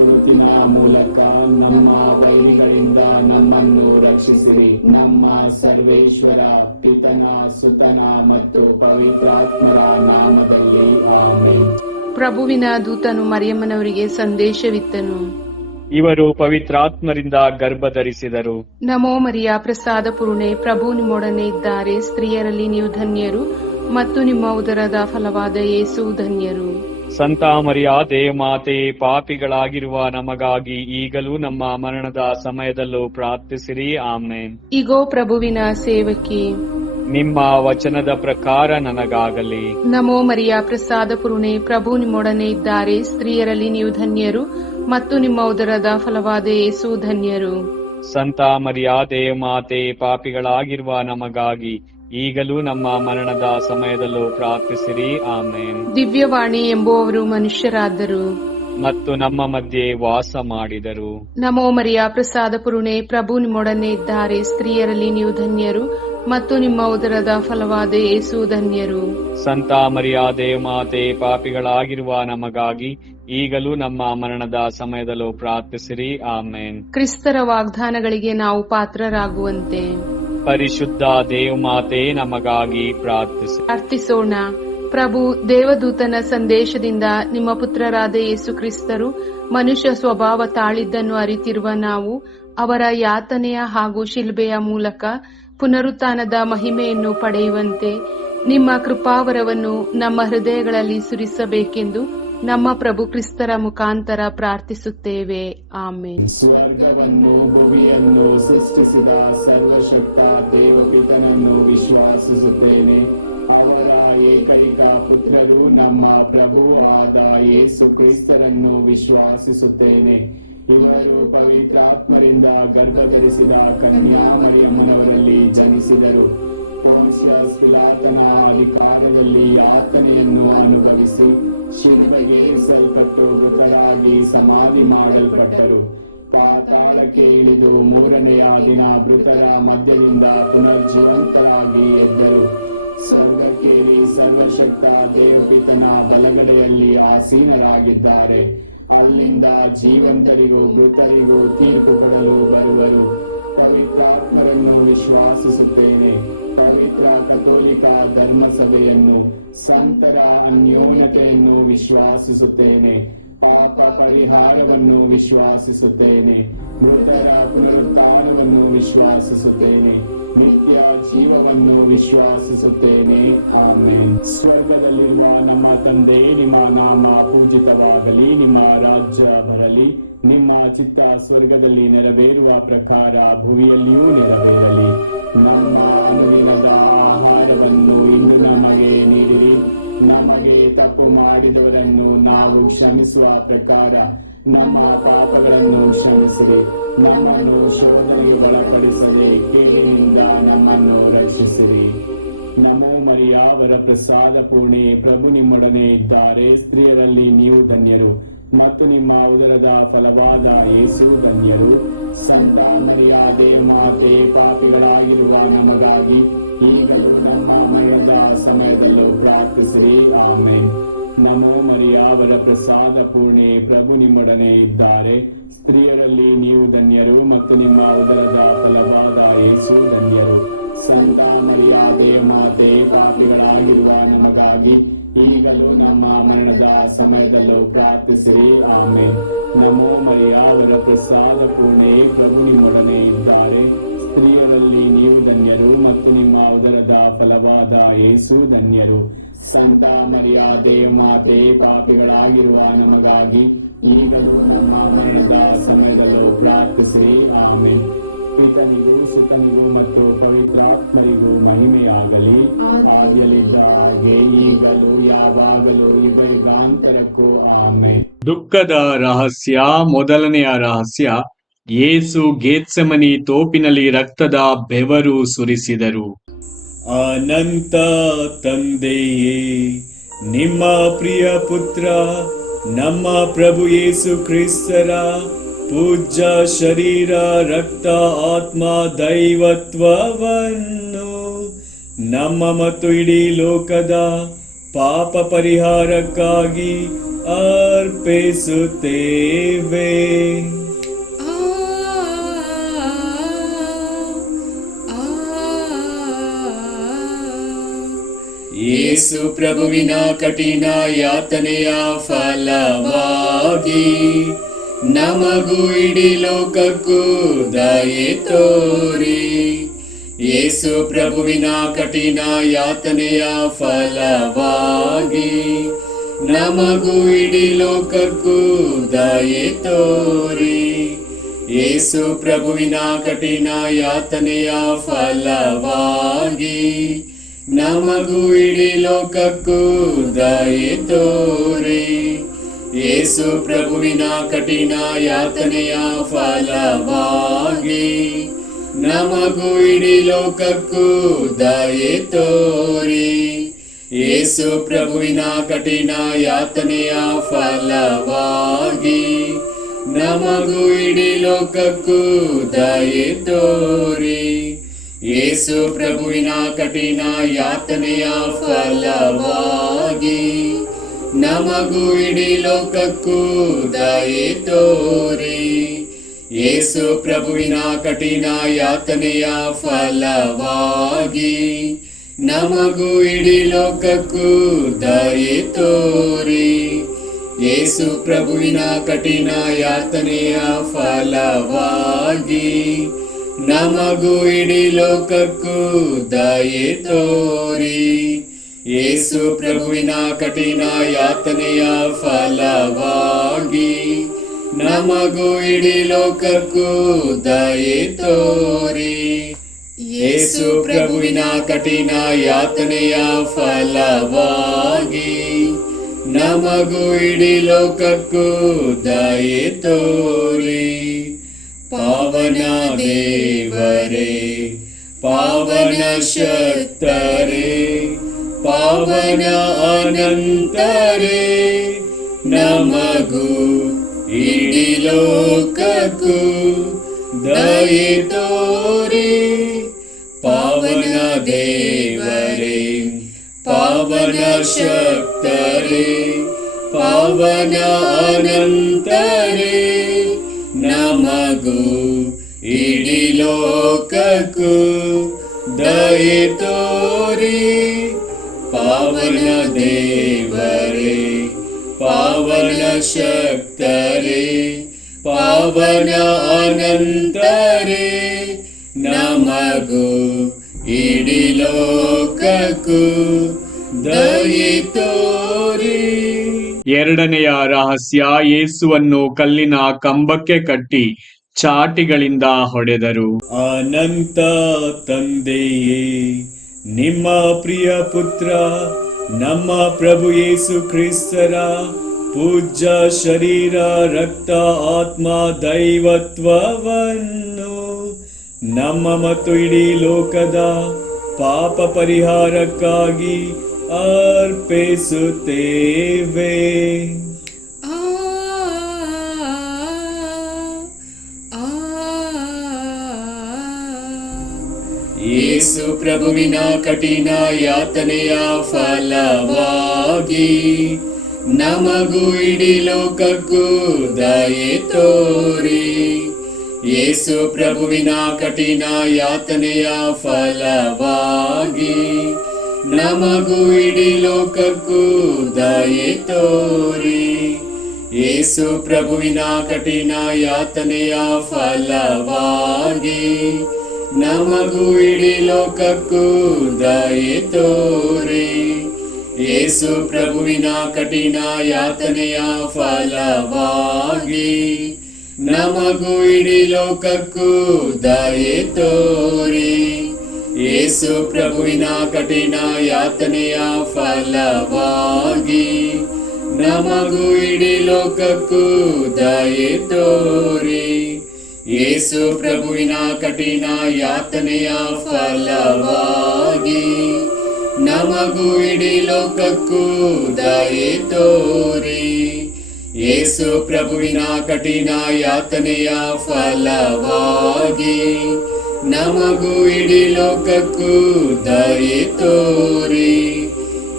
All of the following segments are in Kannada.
ಗುರುತಿನ ಮೂಲಕ ನಮ್ಮ ವೈರಿಗಳಿಂದ ನಮ್ಮನ್ನು ರಕ್ಷಿಸಿರಿ. ನಮ್ಮ ಸರ್ವೇಶ್ವರ ಪಿತನ ಸುತನ ಮತ್ತು ಪವಿತ್ರಾತ್ಮರ ನಾಮದಲ್ಲಿ ಆಮೆನ್. ಪ್ರಭುವಿನ ದೂತನು ಮರಿಯಮ್ಮನವರಿಗೆ ಸಂದೇಶವಿತ್ತನು. ಇವರು ಪವಿತ್ರಾತ್ಮರಿಂದ ಗರ್ಭಧರಿಸಿದರು. ನಮೋ ಮರಿಯ ಪ್ರಸಾದ ಪೂರ್ಣೆ, ಪ್ರಭು ನಿಮ್ಮೊಡನೆ ಇದ್ದಾರೆ. ಸ್ತ್ರೀಯರಲ್ಲಿ ನೀವು ಧನ್ಯರು ಮತ್ತು ನಿಮ್ಮ ಉದರದ ಫಲವಾದ ಯೇಸು ಧನ್ಯರು. ಸಂತ ಮರಿಯಾದೆ ಮಾತೆ, ಪಾಪಿಗಳಾಗಿರುವ ನಮಗಾಗಿ ಈಗಲೂ ನಮ್ಮ ಮರಣದ ಸಮಯದಲ್ಲೂ ಪ್ರಾರ್ಥಿಸಿರಿ. ಆಮೆನ್. ಇಗೋ ಪ್ರಭುವಿನ ಸೇವಕಿ, ನಿಮ್ಮ ವಚನದ ಪ್ರಕಾರ ನನಗಾಗಲಿ. ನಮೋ ಮರಿಯ ಪ್ರಸಾದ ಪೂರ್ಣೆ, ಪ್ರಭು ನಿಮ್ಮೊಡನೆ ಇದ್ದಾರೆ. ಸ್ತ್ರೀಯರಲ್ಲಿ ನೀವು ಧನ್ಯರು ಮತ್ತು ನಿಮ್ಮ ಉದರದ ಫಲವಾದ ಯೇಸು ಧನ್ಯರು. ಸಂತ ಮರಿಯಾದೆ ಮಾತೆ, ಪಾಪಿಗಳಾಗಿರುವ ನಮಗಾಗಿ ಈಗಲೂ ನಮ್ಮ ಮರಣದ ಸಮಯದಲ್ಲೂ ಪ್ರಾರ್ಥಿಸಿರಿ. ಆಮೇನ್. ದಿವ್ಯವಾಣಿ ಎಂಬುವವರು ಮನುಷ್ಯರಾದರು ಮತ್ತು ನಮ್ಮ ಮಧ್ಯೆ ವಾಸ ಮಾಡಿದರು. ನಮೋ ಮರಿಯ ಪ್ರಸಾದ ಪೂರ್ಣೆ, ಪ್ರಭು ನಿಮ್ಮೊಡನೆ ಇದ್ದಾರೆ. ಸ್ತ್ರೀಯರಲ್ಲಿ ನೀವು ಧನ್ಯರು ಮತ್ತು ನಿಮ್ಮ ಉದರದ ಫಲವಾದ ಯೇಸು ಧನ್ಯರು. ಸಂತ ಮರಿಯಾದೆ ಮಾತೆ, ಪಾಪಿಗಳಾಗಿರುವ ನಮಗಾಗಿ ಈಗಲೂ ನಮ್ಮ ಮರಣದ ಸಮಯದಲ್ಲೂ ಪ್ರಾರ್ಥಿಸಿರಿ. ಆಮೇನ್. ಕ್ರಿಸ್ತರ ವಾಗ್ದಾನಗಳಿಗೆ ನಾವು ಪಾತ್ರರಾಗುವಂತೆ ಪರಿಶುದ್ಧ ದೇವಮಾತೆ ನಮಗಾಗಿ ಪ್ರಾರ್ಥಿಸೋಣ. ಪ್ರಭು ದೇವದೂತನ ಸಂದೇಶದಿಂದ ನಿಮ್ಮ ಪುತ್ರರಾದ ಯೇಸು ಕ್ರಿಸ್ತರು ಮನುಷ್ಯ ಸ್ವಭಾವ ತಾಳಿದ್ದನ್ನು ಅರಿತಿರುವ ನಾವು ಅವರ ಯಾತನೆಯ ಹಾಗೂ ಶಿಲ್ಬೆಯ ಮೂಲಕ ಪುನರುತ್ಥಾನದ ಮಹಿಮೆಯನ್ನು ಪಡೆಯುವಂತೆ ನಿಮ್ಮ ಕೃಪಾವರವನ್ನು ನಮ್ಮ ಹೃದಯಗಳಲ್ಲಿ ಸುರಿಸಬೇಕೆಂದು ನಮ್ಮ ಪ್ರಭು ಕ್ರಿಸ್ತರ ಮುಖಾಂತರ ಪ್ರಾರ್ಥಿಸುತ್ತೇವೆ. ಆಮೆನ್. ಸ್ವರ್ಗವನ್ನು ಭೂಮಿಯನ್ನು ಸೃಷ್ಟಿಸಿದ ಸರ್ವಶಕ್ತ ದೇವಪಿತನನ್ನು ವಿಶ್ವಾಸಿಸುತ್ತೇನೆ. ಅವರ ಏಕೈಕ ಪುತ್ರರು ನಮ್ಮ ಪ್ರಭು ಆದ ಯೇಸು ಕ್ರಿಸ್ತರನ್ನು ವಿಶ್ವಾಸಿಸುತ್ತೇನೆ. ಇವರು ಪವಿತ್ರಾತ್ಮರಿಂದ ಗರ್ಭಧರಿಸಿದ ಕನ್ಯಾಮರಿಯಮ್ಮನವರಲ್ಲಿ ಜನಿಸಿದರು. ಪೋನ್ಸಿಯಸ್ ಪಿಲಾತನ ಅಧಿಕಾರದಲ್ಲಿ ಯಾತನೆಯನ್ನು ಅನುಭವಿಸಿ ಶಿಲುಬೆಗೆ ಏರಿಸಲ್ಪಟ್ಟು ಮೃತರಾಗಿ ಸಮಾಧಿ ಮಾಡಲ್ಪಟ್ಟರು. ಪಾತಾಳಕ್ಕೆ ಇಳಿದು ಮೂರನೆಯ ದಿನ ಮೃತರ ಮಧ್ಯದಿಂದ ಪುನರ್ಜೀವಂತರಾಗಿ ಎದ್ದರು. ಸ್ವರ್ಗಕ್ಕೇರಿ ಸರ್ವಶಕ್ತ ದೇವಪಿತನ ಬಲಗಡೆಯಲ್ಲಿ ಆಸೀನರಾಗಿದ್ದಾರೆ. ಅಲ್ಲಿಂದ ಜೀವಂತರಿಗೂ ಮೃತರಿಗೂ ತೀರ್ಪು ಕೊಡಲು ಬರುವರು. ಪವಿತ್ರಾತ್ಮರನ್ನು ವಿಶ್ವಾಸಿಸುತ್ತೇನೆ. ಪವಿತ್ರ ಕಥೋಲಿಕ ಧರ್ಮಸಭೆಯನ್ನು, ಸಂತರ ಅನ್ಯೋನ್ಯತೆಯನ್ನು ವಿಶ್ವಾಸಿಸುತ್ತೇನೆ. ಪಾಪ ಪರಿಹಾರವನ್ನು ವಿಶ್ವಾಸಿಸುತ್ತೇನೆ. ಮೃತರ ಪುನರುತ್ಥಾನವನ್ನು ವಿಶ್ವಾಸಿಸುತ್ತೇನೆ. ನಿತ್ಯ ಜೀವವನ್ನು ವಿಶ್ವಾಸಿಸುತ್ತೇನೆ. ಆಮೆನ್. ಸ್ವರ್ಗದಲ್ಲಿರುವ ನಮ್ಮ ತಂದೆ, ನಿಮ್ಮ ನಾಮ ಪೂಜಿತವಾಗಲಿ. ನಿಮ್ಮ ರಾಜ್ಯ ಬರಲಿ. ನಿಮ್ಮ ಚಿತ್ತ ಸ್ವರ್ಗದಲ್ಲಿ ನೆರವೇರುವ ಪ್ರಕಾರ ಭೂಮಿಯಲ್ಲಿಯೂ ನೆರವೇರಲಿ. ನಮ್ಮ ಅನುದಿನದ ಆಹಾರವನ್ನು ಇಂದು ನಮಗೆ ನೀಡಿರಿ. ನಮಗೆ ತಪ್ಪು ಮಾಡಿದವರನ್ನು ನಾವು ಕ್ಷಮಿಸುವ ಪ್ರಕಾರ ನಮ್ಮ ಪಾಪಗಳನ್ನು ಕ್ಷಮಿಸಿರಿ. ನಮ್ಮನ್ನು ಶೋಧನೆಗೆ ಒಳಪಡಿಸದೆ ಕೇಳಿನಿಂದ ನಮ್ಮನ್ನು ರಕ್ಷಿಸಿರಿ. ನಮೋ ಮರಿಯ ವರ ಪ್ರಸಾದ ಪೂರ್ಣೆ, ಪ್ರಭು ನಿಮ್ಮೊಡನೆ ಇದ್ದಾರೆ. ಸ್ತ್ರೀಯರಲ್ಲಿ ನೀವು ಧನ್ಯರು ಮತ್ತು ನಿಮ್ಮ ಉದರದ ಫಲವಾದ ಯೇಸು ಧನ್ಯರು. ಸಂತ ಮರಿಯಾದೆ ಮಾತೆ, ಪಾಪಿಗಳಾಗಿರುವ ನಮಗಾಗಿ ಈಗಲೂ ನಮ್ಮ ಮರಣದ ಸಮಯದಲ್ಲೂ ಪ್ರಾರ್ಥಿಸಿರಿ. ಆಮೆನ್. ನಮೋ ಮರಿಯ ವರ ಪ್ರಸಾದ ಪೂರ್ಣೆ, ಪ್ರಭು ನಿಮ್ಮೊಡನೆ ಇದ್ದಾರೆ. ಸ್ತ್ರೀಯರಲ್ಲಿ ನೀವು ಧನ್ಯರು ಮತ್ತು ನಿಮ್ಮ ಉದರದ ಫಲವಾದ ಯೇಸು ಧನ್ಯರು. ಸಂತ ಮರಿಯಾದೆ ಮಾತೆ, ಪಾಪಿಗಳಾಗಿರುವ ನಮಗಾಗಿ ಈಗಲೂ ನಮ್ಮ ಮರಣದ ಸಮಯದಲ್ಲೂ ಪ್ರಾರ್ಥಿಸಿರಿ. ಆಮೆನ್. ನಮೋ ಮರಿಯ ವರ ಪ್ರಸಾದ ಪೂರ್ಣೆ, ಪ್ರಭು ನಿಮ್ಮೊಡನೆ ಇದ್ದಾರೆ. ಸ್ತ್ರೀಯರಲ್ಲಿ ನೀವು ಧನ್ಯರು ಮತ್ತು ನಿಮ್ಮ ಉದರದ ಫಲವಾದ ಯೇಸು ಧನ್ಯರು. ಸಂತ ಮರಿಯಾದೆ ಮಾತೆ, ಪಾಪಿಗಳಾಗಿರುವ ನಮಗಾಗಿ ಈಗಲೂ ನಮ್ಮ ಮರಣದ ಸಮಯದಲ್ಲೂ ಪ್ರಾರ್ಥಿಸಿರಿ. ಆಮೆನ್. ಪಿತನಿಗೂ ಸುತನಿಗೂ ಮತ್ತು ಪವಿತ್ರಾತ್ಮರಿಗೂ ಮಹಿಮೆಯಾಗಲಿ. ಆದಿಯಲ್ಲಿದ್ದ ಹಾಗೆ ಈಗಲೂ ಯಾವಾಗಲೂ ಯುಗಯುಗಾಂತರಕ್ಕೂ ಆಮೆನ್. ದುಃಖದ ರಹಸ್ಯ. ಮೊದಲನೆಯ ರಹಸ್ಯ, ಯೇಸು ಗೆತ್ಸೆಮನಿ ತೋಪಿನಲ್ಲಿ ರಕ್ತದ ಬೆವರು ಸುರಿಸಿದರು. ಅನಂತ ತಂದೆಯೇ, ನಿಮ್ಮ ಪ್ರಿಯ ಪುತ್ರ ನಮ್ಮ ಪ್ರಭು ಯೇಸು ಕ್ರಿಸ್ತರ ಪೂಜ್ಯ ಶರೀರ, ರಕ್ತ, ಆತ್ಮ, ದೈವತ್ವವನ್ನು ನಮ್ಮ ಮತ್ತು ಇಡೀ ಲೋಕದ ಪಾಪ ಪರಿಹಾರಕ್ಕಾಗಿ ಅರ್ಪಿಸುತ್ತೇವೆ. ಯೇಸು ಪ್ರಭುವಿನ ಕಠಿಣ ಯಾತನೆಯ ಫಲವಾಗಿ ನಮಗೂ ಇಡೀ ಲೋಕಕ್ಕೂ ದಯೆ ತೋರಿ. ಯೇಸು ಪ್ರಭುವಿನ ಕಠಿಣ ಯಾತನೆಯ ಫಲವಾಗಿ ನಮಗೂ ಇಡೀ ಲೋಕಕ್ಕೂ ದಯೆ ತೋರಿ. ಯೇಸು ಪ್ರಭುವಿನ ಕಠಿಣ ಯಾತನೆಯ ಫಲವಾಗಿ ನಮಗೂ ಇಡೀ ಲೋಕಕ್ಕೂ ದಯೆ ತೋರಿ. ಯೇಸು ಪ್ರಭುವಿನ ಕಠಿಣ ಯಾತನೆಯ ಫಲವಾಗಿ ನಮಗೂ ಇಡೀ ಲೋಕಕ್ಕೂ ದಯೆ ತೋರಿ. ಯೇಸು ಪ್ರಭುವಿನ ಕಠಿಣ ಯಾತನೆಯ ಫಲವಾಗಿ ನಮಗೂ ಇಡೀ ಲೋಕಕ್ಕೂ ದಯೆ ತೋರಿ. ಯೇಸು ಪ್ರಭುವಿನ ಕಠಿಣ ಯಾತನೆಯ ಫಲವಾಗಿ ನಮಗೂ ಇಡೀ ಲೋಕಕ್ಕೂ ದಯೆ ತೋರಿ. ಯೇಸು ಪ್ರಭುವಿನ ಕಠಿಣ ಯಾತನೆಯ ಫಲವಾಗಿ ನಮಗೂ ಇಡೀ ಲೋಕಕ್ಕೂ ದಯೆ ತೋರಿ. ಯೇಸು ಪ್ರಭುವಿನ ಕಠಿಣ ಯಾತನೆಯ ಫಲವಾಗಿ ನಮಗೂ ಇಡೀ ಲೋಕಕ್ಕೂ ದಯೆ ತೋರಿ. ಯೇಸು ಪ್ರಭುವಿನ ಕಠಿಣ ಯಾತನೆಯ ಫಲವಾಗಿ ನಮಗೂ ಇಡೀ ಲೋಕಕ್ಕೂ ದಯೆ ತೋರಿ. ಯೇಸು ಪ್ರಭುವಿನ ಕಠಿಣ ಯಾತನೆಯ ಫಲವಾಗಿ ನಮಗೂ ಇಡೀ ಲೋಕಕ್ಕೂ ದಯೆ ತೋರಿ. ಪಾವನ ದೇವರೇ, ಪಾವನ ಶಕ್ತರೇ, ಪಾವನ ಅನಂತರೇ, ನಮಗೂ ಇಡೀ ಲೋಕಕ್ಕೂ ದಯೆ ತೋರಿ. ಪಾವನ ದೇವರೇ, ಪಾವನ ಶಕ್ತರೇ, ಪಾವನ ಅನಂತರೇ, ನಮಗೂ ಇಡೀ ಲೋಕಕ್ಕೂ ದಯೆ ತೋರಿ. ಪಾವನ ದೇವರೇ, ಪಾವನ ಶಕ್ತರೇ, ಪಾವನ ಅನಂತರೇ, ನಮಗೂ ಇಡೀ ಲೋಕಕ್ಕೂ ದಯೆ ತೋರಿ. ಎರಡನೆಯ ರಹಸ್ಯ, ಯೇಸುವನ್ನು ಕಲ್ಲಿನ ಕಂಬಕ್ಕೆ ಕಟ್ಟಿ ಚಾಟಿಗಳಿಂದ ಹೊಡೆದರು. ಅನಂತ ತಂದೆಯೇ, ನಿಮ್ಮ ಪ್ರಿಯ ಪುತ್ರ ನಮ್ಮ ಪ್ರಭು ಯೇಸು ಕ್ರಿಸ್ತರ ಪೂಜ್ಯ ಶರೀರ, ರಕ್ತ, ಆತ್ಮ, ದೈವತ್ವವನ್ನು ನಮ್ಮ ಮತ್ತು ಇಡೀ ಲೋಕದ ಪಾಪ ಪರಿಹಾರಕ್ಕಾಗಿ ಅರ್ಪಿಸುತ್ತೇವೆ. ಯೇಸು ಪ್ರಭುವಿನ ಕಠಿಣ ಯಾತನೆಯ ಫಲವಾಗಿ ನಮಗೂ ಇಡೀ ಲೋಕಕ್ಕೂ ದಯೆ ತೋರಿ. ಯೇಸು ಪ್ರಭುವಿನ ಕಠಿಣ ಯಾತನೆಯ ಫಲವಾಗಿ ನಮಗೂ ಇಡೀ ಲೋಕಕ್ಕೂ ದಯೆ ತೋರಿ. ಯೇಸು ಪ್ರಭುವಿನ ಕಠಿಣ ಯಾತನೆಯ ಫಲವಾಗಿ ನಮಗೂ ಇಡೀ ಲೋಕಕ್ಕೂ ದಯೆ ತೋರಿ. ಯೇಸು ಪ್ರಭುವಿನ ಕಠಿಣ ಯಾತನೆಯ ಫಲವಾಗಿ ನಮಗೂ ಇಡೀ ಲೋಕಕ್ಕೂ ದಯೆ ತೋರಿ. ಯೇಸು ಪ್ರಭುವಿನ ಕಠಿಣ ಯಾತನೆಯ ಫಲವಾಗಿ ನಮಗೂ ಇಡೀ ಲೋಕಕ್ಕೂ ದಯೆ ತೋರಿ. ಯೇಸು ಪ್ರಭುವಿನ ಕಠಿಣ ಯಾತನೆಯ ಫಲವಾಗಿ ನಮಗೂ ಇಡೀ ಲೋಕಕ್ಕೂ ದಯೆ ತೋರಿ. ಯೇಸು ಪ್ರಭುವಿನ ಕಠಿಣ ಯಾತನೆಯ ಫಲವಾಗಿ ನಮಗೂ ಇಡೀ ಲೋಕಕ್ಕೂ ದಯೆ ತೋರಿ.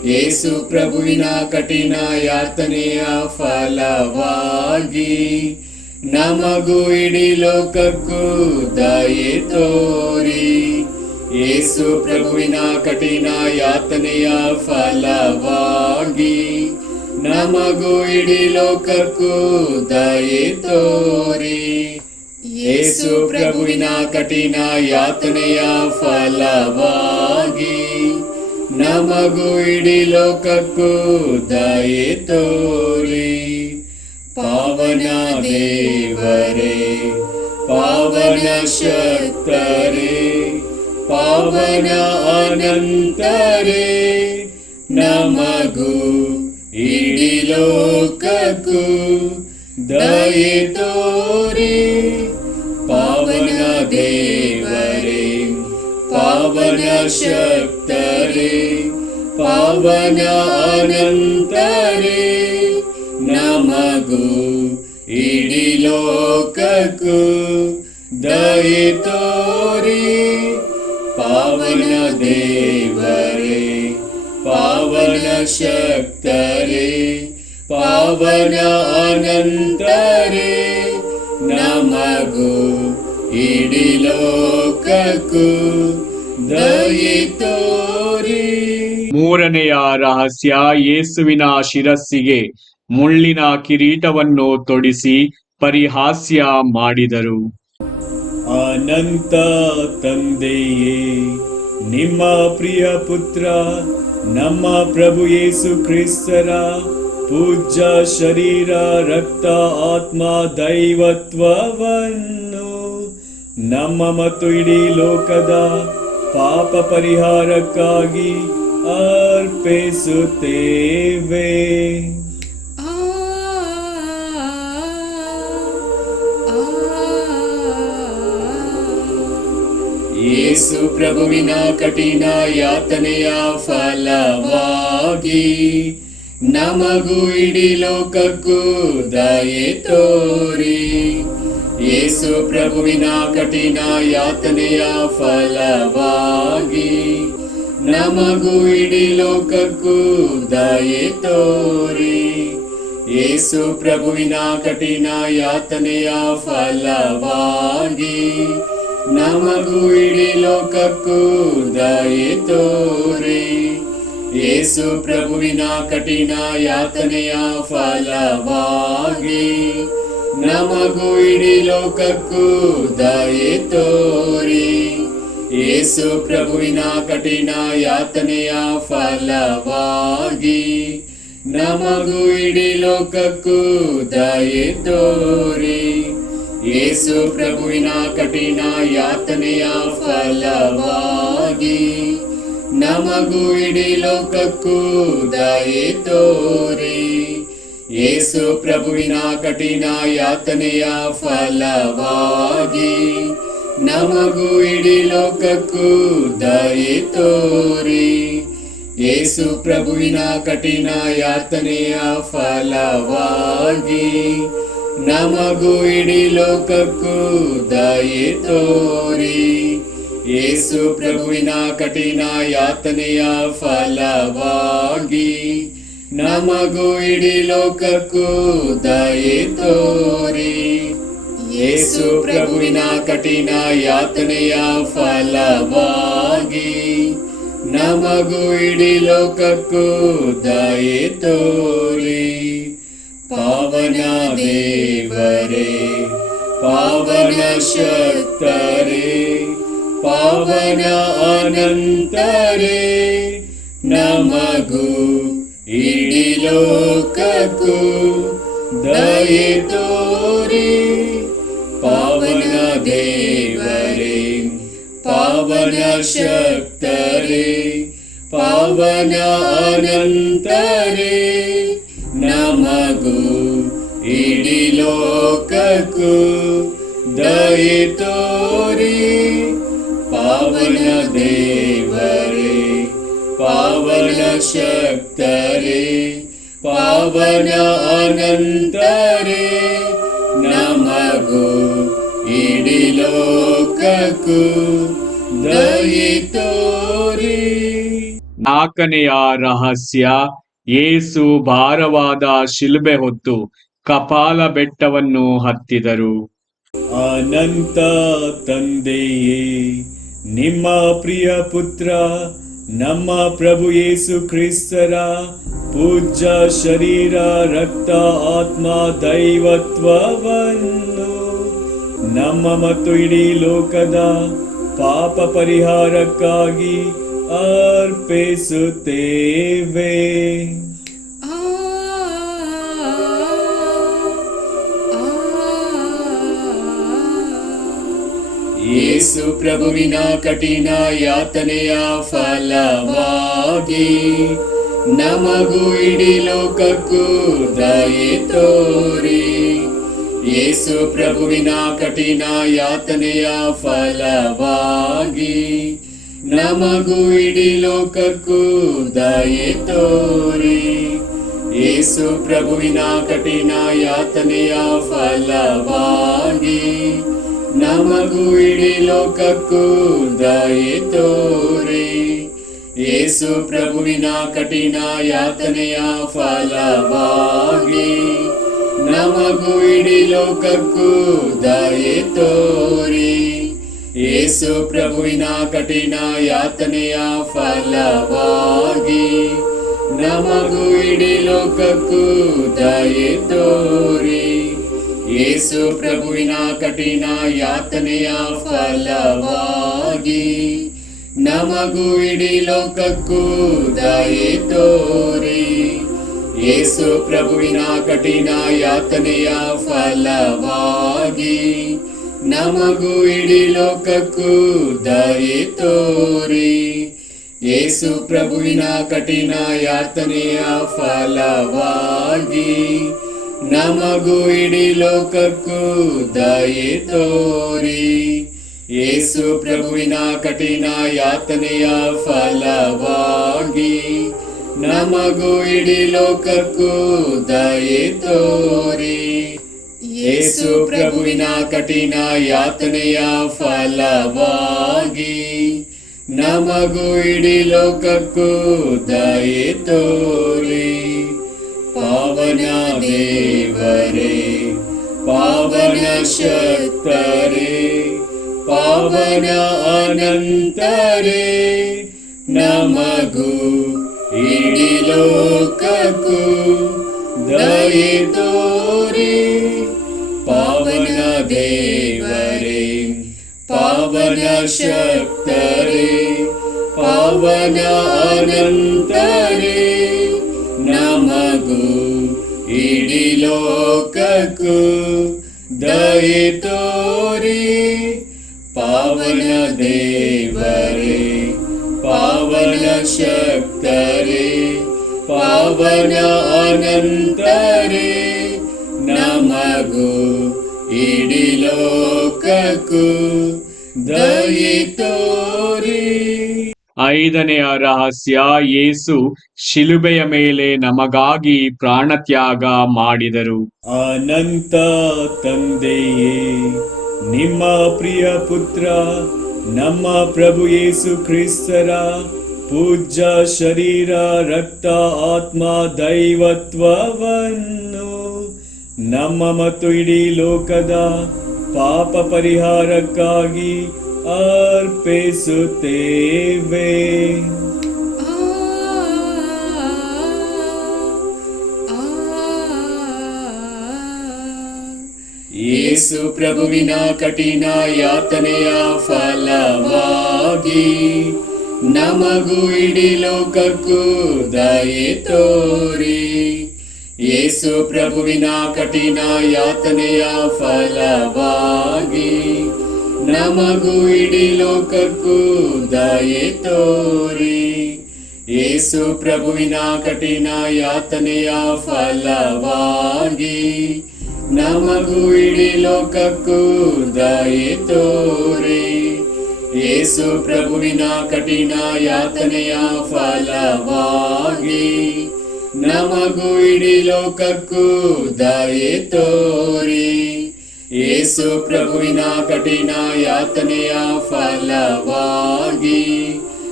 ಯೇಸು ಪ್ರಭುವಿನ ಕಠಿಣ ಯಾತನೆಯ ಫಲವಾಗಿ ನಮಗೂ ಇಡೀ ಲೋಕಕ್ಕೂ ದಯೆ ತೋರಿ. ಯೇಸು ಪ್ರಭುವಿನ ಕಠಿಣ ಯಾತನೆಯ ಫಲವಾಗಿ ನಮಗೂ ಇಡೀ ಲೋಕಕ್ಕೂ ದಯೆ ತೋರಿ. ಯೇಸು ಪ್ರಭುವಿನ ಕಠಿಣ ಯಾತನೆಯ ಫಲವಾಗಿ ನಮಗೂ ಇಡೀ ಲೋಕಕ್ಕೂ ದಯೆ ತೋರಿ. ಪಾವನ ದೇವರೇ, ಪಾವನ ಶಕ್ತರೇ, ಪಾವನ ಅನಂತರೇ, ನಮಗೂ ಇಡೀ ಲೋಕಕ್ಕೂ ದಯೆ ತೋರಿ. ಪಾವನ ದೇವರೇ, ಪಾವನ ಶಕ್ತರೇ, ಪಾವನ ಅನಂತರೇ, ನಮಗೂ ಇಡೀ ಲೋಕಕ್ಕೂ ದಯೆ ತೋರಿ. ಪಾವನ ದೇವರೇ, ಪಾವನ ಶಕ್ತರೇ, ಪಾವನ ಅನಂತರೇ, ನಮಗೂ ಇಡೀ ಲೋಕಕ್ಕೂ ದಯೆ ತೋರಿ. ಮೂರನೆಯ ರಹಸ್ಯ, ಯೇಸುವಿನ ಶಿರಸ್ಸಿಗೆ ಮುಳ್ಳಿನ ಕಿರೀಟವನ್ನು ತೊಡಿಸಿ ಪರಿಹಾಸ್ಯ ಮಾಡಿದರು. ಅನಂತ ತಂದೆಯೇ, ನಿಮ್ಮ ಪ್ರಿಯ ಪುತ್ರ ನಮ್ಮ ಪ್ರಭು ಯೇಸು ಕ್ರಿಸ್ತರ ಪೂಜ್ಯ ಶರೀರ, ರಕ್ತ, ಆತ್ಮ, ದೈವತ್ವವನ್ನು ನಮ್ಮ ಮತ್ತು ಇಡೀ ಲೋಕದ ಪಾಪ ಪರಿಹಾರಕ್ಕಾಗಿ ಅರ್ಪಿಸುತ್ತೇವೆ. ಯೇಸು ಪ್ರಭುವಿನ ಕಠಿಣ ಯಾತನೆಯ ಫಲವಾಗಿ ನಮಗೂ ಇಡೀ ಲೋಕಕ್ಕೂ ದಯೆ ತೋರಿ. ಯೇಸು ಪ್ರಭುವಿನ ಕಠಿಣ ಯಾತನೆಯ ಫಲವಾಗಿ ನಮಗೂ ಇಡೀ ಲೋಕಕ್ಕೂ ದಯೆ ತೋರಿ. ಯೇಸು ಪ್ರಭುವಿನ ಕಠಿಣ ಯಾತನೆಯ ಫಲವಾಗಿ ನಮಗೂ ಇಡೀ ಲೋಕಕ್ಕೂ ದಯೆ ತೋರಿ. ಯೇಸು ಪ್ರಭುವಿನ ಕಠಿಣ ಯಾತನೆಯ ಫಲವಾಗಿ ನಮಗೂ ಇಡೀ ಲೋಕಕ್ಕೂ ದಯೆ ತೋರಿ. ಯೇಸು ಪ್ರಭುವಿನ ಕಠಿಣ ಯಾತನೆಯ ಫಲವಾಗಿ ನಮಗೂ ಇಡೀ ಲೋಕಕ್ಕೂ ದಯೆ ತೋರಿ. ಯೇಸು ಪ್ರಭುವಿನ ಕಠಿಣ ಯಾತನೆಯ ಫಲವಾಗಿ ನಮಗೂ ಇಡೀ ಲೋಕಕ್ಕೂ ದಯೆ ತೋರಿ. ಯೇಸು ಪ್ರಭುವಿನ ಕಠಿಣ ಯಾತನೆಯ ಫಲವಾಗಿ ನಮಗೂ ಇಡೀ ಲೋಕಕ್ಕೂ ದಯೆ ತೋರಿ. ಯೇಸು ಪ್ರಭುವಿನ ಕಠಿಣ ಯಾತನೆಯ ಫಲವಾಗಿ ನಮಗೂ ಇಡೀ ಲೋಕಕ್ಕೂ ದಯೆ ತೋರಿ. ಯೇಸು ಪ್ರಭುವಿನ ಕಠಿಣ ಯಾತನೆಯ ಫಲವಾಗಿ ನಮಗೂ ಇಡೀ ಲೋಕಕ್ಕೂ ದಯೆ ತೋರಿ. ಯೇಸು ಪ್ರಭುವಿನ ಕಠಿಣ ಯಾತನೆಯ ಫಲವಾಗಿ ನಮಗೂ ಇಡೀ ಲೋಕಕ್ಕೂ ದಯೆ ತೋರಿ. ಪಾವನ ದೇವರೇ, ಪಾವನ ಶಕ್ತರೇ, ಪಾವನ ಅನಂತರೇ, ನಮಗೂ ಇಡೀ ಲೋಕಕ್ಕೂ ದಯೆ ತೋರಿ. ಪಾವನ ದೇವರೇ, ಪಾವನ ಶಕ್ತರೇ, ಪಾವನ ಅನಂತರೇ, ನಮಗೂ ಇಡೀ ಲೋಕಕ್ಕೂ ದಯೆ ತೋರಿ. ಪಾವನ ದೇವರೇ, ಪಾವನ ಶಕ್ತರೇ, ಪಾವನ ಅನಂತರೇ, ನಮಗೂ ಇಡೀ ಲೋಕಕ್ಕೂ ದಯೆ ತೋರಿ. ನಾಲ್ಕನೆಯ ರಹಸ್ಯ, ಯೇಸು ಭಾರವಾದ ಶಿಲುಬೆ ಹೊತ್ತು ಕಪಾಲ ಬೆಟ್ಟವನ್ನು ಹತ್ತಿದರು. ಅನಂತ ತಂದೆಯೇ, ನಿಮ್ಮ ಪ್ರಿಯ ಪುತ್ರ ನಮ್ಮ ಪ್ರಭು ಯೇಸು ಕ್ರಿಸ್ತರ ಪೂಜ್ಯ ಶರೀರ, ರಕ್ತ, ಆತ್ಮ, ದೈವತ್ವವನ್ನು ನಮ್ಮ ಮತ್ತು ಇಡೀ ಲೋಕದ ಪಾಪ ಪರಿಹಾರಕ್ಕಾಗಿ ಅರ್ಪಿಸುತ್ತೇವೆ. ಯೇಸು ಪ್ರಭುವಿನ ಕಠಿಣ ಯಾತನೆಯ ಫಲವಾಗಿ ನಮಗೂ ಇಡೀ ಲೋಕಕ್ಕೂ ದಯೆ ತೋರಿ. ಯೇಸು ಪ್ರಭುವಿನ ಕಠಿಣ ಯಾತನೆಯ ಫಲವಾಗಿ ನಮಗೂ ಇಡೀ ಲೋಕಕ್ಕೂ ದಯೆ ತೋರಿ. ಯೇಸು ಪ್ರಭುವಿನ ಕಠಿಣ ಯಾತನೆಯ ಫಲವಾಗಿ ನಮಗೂ ಇಡೀ ಲೋಕಕ್ಕೂ ದಯೆ ತೋರಿ. ಯೇಸು ಪ್ರಭುವಿನ ಕಠಿಣ ಯಾತನೆಯ ಫಲವಾಗಿ ನಮಗೂ ಇಡೀ ಲೋಕಕ್ಕೂ ದಯೆ ತೋರಿ. ಯೇಸು ಪ್ರಭುವಿನ ಕಠಿಣ ಯಾತನೆಯ ಫಲವಾಗಿ ನಮಗೂ ಇಡೀ ಲೋಕಕ್ಕೂ ದಯೆ ತೋರಿ. ಯೇಸು ಪ್ರಭುವಿನ ಕಠಿಣ ಯಾತನೆಯ ಫಲವಾಗಿ ನಮಗೂ ಇಡೀ ಲೋಕಕ್ಕೂ ದಯೆ ತೋರಿ. ಯೇಸು ಪ್ರಭುವಿನ ಕಠಿಣ ಯಾತನೆಯ ಫಲವಾಗಿ ನಮಗೂ ಇಡೀ ಲೋಕಕ್ಕೂ ದಯೆ ತೋರಿ. ಯೇಸು ಪ್ರಭುವಿನ ಕಠಿಣ ಯಾತನೆಯ ಫಲವಾಗಿ ನಮಗೂ ಇಡೀ ಲೋಕಕ್ಕೂ ದಯೆ ತೋರಿ. ಯೇಸು ಪ್ರಭುವಿನ ಕಠಿಣ ಯಾತನೆಯ ಫಲವಾಗಿ ನಮಗೂ ಇಡೀ ಲೋಕಕ್ಕೂ ದಯೆ ತೋರಿ. ಯೇಸು ಪ್ರಭುವಿನ ಕಠಿಣ ಯಾತನೆಯ ಫಲವಾಗಿ ನಮಗೂ ಇಡೀ ಲೋಕಕ್ಕೂ ದಯೆ ತೋರಿ. ಪಾವನ ದೇವರೇ, ಪಾವನ ಶಕ್ತರೇ, ಪಾವನ ಅನಂತರೇ, ನಮಗೂ ಇಡೀ ಲೋಕಕ್ಕೂ ದಯೆ ತೋರಿ. ಪಾವನ ದೇವರೇ, ಪಾವನ ಶಕ್ತರೇ, ಪಾವನ ಅನಂತರೇ, ನಮಗೂ ಇಡೀ ಲೋಕಕ್ಕೂ ದಯೆ ತೋರಿ. ಪಾವನ ದೇವರೇ, ಪಾವನ ಶಕ್ತರೇ, ಪಾವನ ಅನಂತರೇ, ನಮಗೂ ಇಡೀ ಲೋಕಕ್ಕೂ ದಯೆ ತೋರಿ. ಐದನೆಯ ರಹಸ್ಯ, ಯೇಸು ಶಿಲುಬೆಯ ಮೇಲೆ ನಮಗಾಗಿ ಪ್ರಾಣತ್ಯಾಗ ಮಾಡಿದರು. ಅನಂತ ತಂದೆಯೇ, ನಿಮ್ಮ ಪ್ರಿಯ ಪುತ್ರ ನಮ್ಮ ಪ್ರಭು ಯೇಸು ಕ್ರಿಸ್ತರ ಪೂಜ್ಯ ಶರೀರ, ರಕ್ತ, ಆತ್ಮ, ದೈವತ್ವವನ್ನು ನಮ್ಮ ಮತ್ತು ಇಡೀ ಲೋಕದ ಪಾಪ ಪರಿಹಾರಕ್ಕಾಗಿ ಅರ್ಪಿಸುತ್ತೇವೆ. ಯೇಸು ಪ್ರಭುವಿನ ಕಠಿಣ ಯಾತನೆಯ ಫಲವಾಗಿ ನಮಗೂ ಇಡೀ ಲೋಕಕ್ಕೂ ದಯೆ ತೋರಿ. ಯೇಸು ಪ್ರಭುವಿನ ಕಠಿಣ ಯಾತನೆಯ ಫಲವಾಗಿ ನಮಗೂ ಇಡೀ ಲೋಕಕ್ಕೂ ದಯೆ ತೋರಿ. ಯೇಸು ಪ್ರಭುವಿನ ಕಠಿಣ ಯಾತನೆಯ ಫಲವಾಗಿ ನಮಗೂ ಇಡೀ ಲೋಕಕ್ಕೂ ದಯೆ ತೋರಿ. ಯೇಸು ಪ್ರಭುವಿನ ಕಠಿಣ ಯಾತನೆಯ ಫಲವಾಗಿ ನಮಗೂ ಇಡೀ ಲೋಕಕ್ಕೂ ದಯೆ ತೋರಿ. ಯೇಸು ಪ್ರಭುವಿನ ಕಠಿಣ ಯಾತನೆಯ ಫಲವಾಗಿ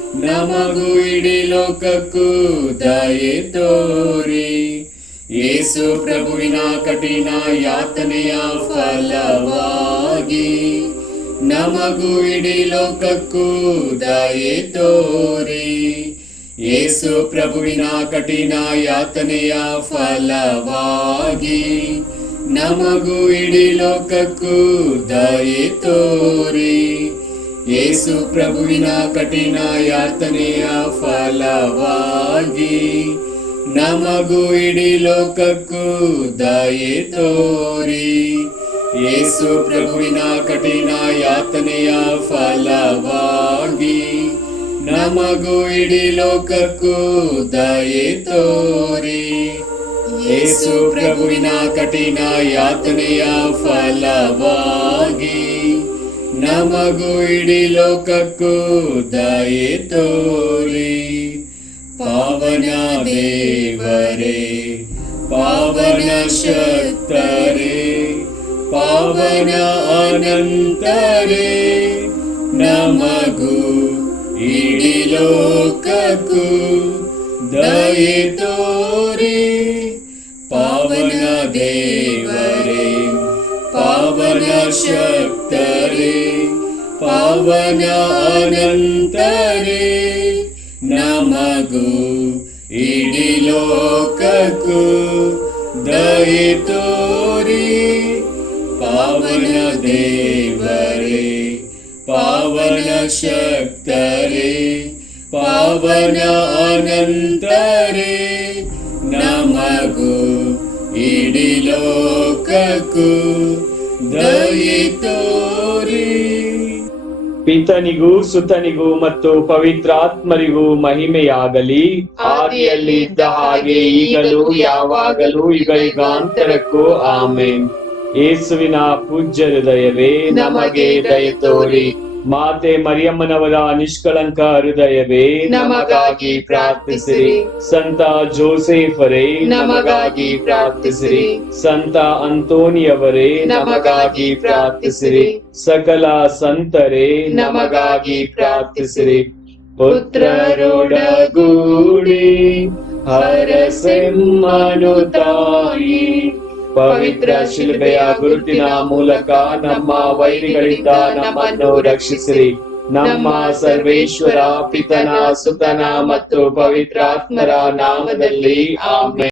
ನಮಗೂ ಇಡೀ ಲೋಕಕ್ಕೂ ದಯೆ ತೋರಿ. ಯೇಸು ಪ್ರಭುವಿನ ಕಠಿಣ ಯಾತನೆಯ ಫಲವಾಗಿ ನಮಗೂ ಇಡೀ ಲೋಕಕ್ಕೂ ದಯೆ ತೋರಿ. ಯೇಸು ಪ್ರಭುವಿನ ಕಠಿಣ ಯಾತನೆಯ ಫಲವಾಗಿ ನಮಗೂ ಇಡೀ ಲೋಕಕ್ಕೂ ದಯೆ ತೋರಿ. ಯೇಸು ಪ್ರಭುವಿನ ಕಠಿಣ ಯಾತನೆಯ ಫಲವಾಗಿ ನಮಗೂ ಇಡೀ ಲೋಕಕ್ಕೂ ದಯೆ ತೋರಿ. ಯೇಸು ಪ್ರಭುವಿನ ಕಠಿಣ ಯಾತನೆಯ ಫಲವಾಗಿ ನಮಗೂ ಇಡೀ ಲೋಕಕ್ಕೂ ದಯೆ ತೋರಿ. ಯೇಸು ಪ್ರಭುವಿನ ಕಠಿಣ ಯಾತನೆಯ ಫಲವಾಗಿ ನಮಗೂ ಇಡೀ ಲೋಕಕ್ಕೂ ದಯೆ ತೋರಿ. ಪಾವನ ದೇವರೇ, ಪಾವನ ಶಕ್ತರೇ, ಪಾವನ ಅನಂತರೇ, ನಮಗೂ ಇಡೀ ಲೋಕಕ್ಕೂ ದಯೆ ತೋರಿ. ಪಾವನ ದೇವರೇ, ಪಾವನ ಶಕ್ತರೇ, ಪಾವನ ಅನಂತರೇ, ನಮಗೂ ಇಡೀ ಲೋಕಕ್ಕೂ ದಯೆ ತೋರಿ. ಪಾವನ ದೇವರೇ, ಪಾವನ ಶಕ್ತರೇ, ಪಾವನ ಅನಂತರೇ, ನಮಗೂ ಇಡೀ ಲೋಕಕ್ಕೂ ದಯೆ ತೋರಿ. ಪಿತನಿಗೂ ಸುತನಿಗೂ ಮತ್ತು ಪವಿತ್ರಾತ್ಮರಿಗೂ ಮಹಿಮೆಯಾಗಲಿ. ಆದಿಯಲ್ಲಿ ಇದ್ದ ಹಾಗೆ ಈಗಲೂ ಯಾವಾಗಲೂ ಯುಗಯುಗಾಂತರಕ್ಕೂ ಆಮೆನ್. ಯೇಸುವಿನ ಪೂಜ್ಯ ಹೃದಯವೇ, ನಮಗೆ ದಯೆ ತೋರಿ. ಮಾತೆ ಮರಿಯಮ್ಮನವರ ನಿಷ್ಕಳಂಕ ಹೃದಯವೇ, ನಮಗಾಗಿ ಪ್ರಾರ್ಥಿಸಿರಿ. ಸಂತ ಜೋಸೆಫರೇ, ನಮಗಾಗಿ ಪ್ರಾರ್ಥಿಸಿರಿ. ಸಂತ ಅಂತೋನಿಯವರೇ, ನಮಗಾಗಿ ಪ್ರಾರ್ಥಿಸಿರಿ. ಸಕಲ ಸಂತರೇ, ನಮಗಾಗಿ ಪ್ರಾರ್ಥಿಸಿರಿ. ಪುತ್ರರೊಡಗೂಡಿ ಹರಸೆಮ್ಮನು ತಾಯಿ, ಪವಿತ್ರ ಶಿಲುಬೆಯ ಗುರುತಿನ ಮೂಲಕ ನಮ್ಮ ವೈರಿಗಳಿಂದ ನಮ್ಮನ್ನು ರಕ್ಷಿಸಿರಿ. ನಮ್ಮ ಸರ್ವೇಶ್ವರ ಪಿತನ ಸುತನ ಮತ್ತು ಪವಿತ್ರಾತ್ಮರ ನಾಮದಲ್ಲಿ ಆಮೆನ್.